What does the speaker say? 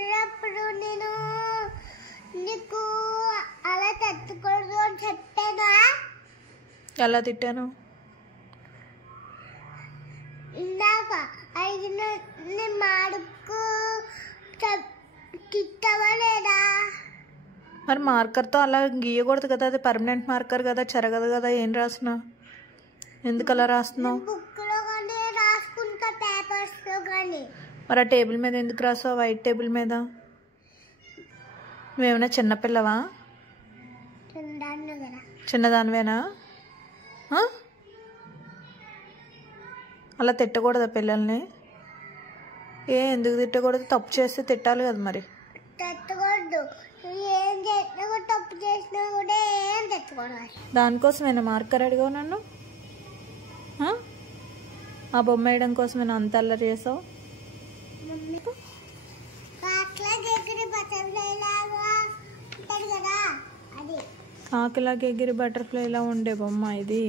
చిన్నప్పుడు నేను నీకు అలా తట్టుకోదు అని చెప్పానా? ఎలా తిట్టాను? ఇందాక అడిగిన మాడుకు తిట్టవా లేదా? మరి మార్కర్తో అలా గీయకూడదు కదా, అది పర్మనెంట్ మార్కర్ కదా, చెరగదు కదా. ఏం రాసినా? ఎందుకు అలా రాస్తున్నావు? బుక్లో కానీ రాసుకుంటా, పేపర్స్లో కానీ. మరి ఆ టేబుల్ మీద ఎందుకు రాసావు? వైట్ టేబుల్ మీద. నువ్వేమైనా చిన్నపిల్లవా? చిన్నదానివేనా? అలా తిట్టకూడదా పిల్లల్ని? ఎందుకు తిట్టకూడదు? తప్పు చేస్తే తిట్టాలి కదా. మరి తిట్టకూడదు. ఏం చేసినా కూడా, తప్పు చేసినా కూడా ఏం తిట్టకూడదు. దానికోసమేనా మార్కర్ అడిగావు నన్ను? ఆ బొమ్మ వేయడం కోసమేనా అంత అల్లరి చేసావు? కాకిలాగా ఎగిరి బటర్ఫ్లైలా ఉండే బొమ్మ ఇది.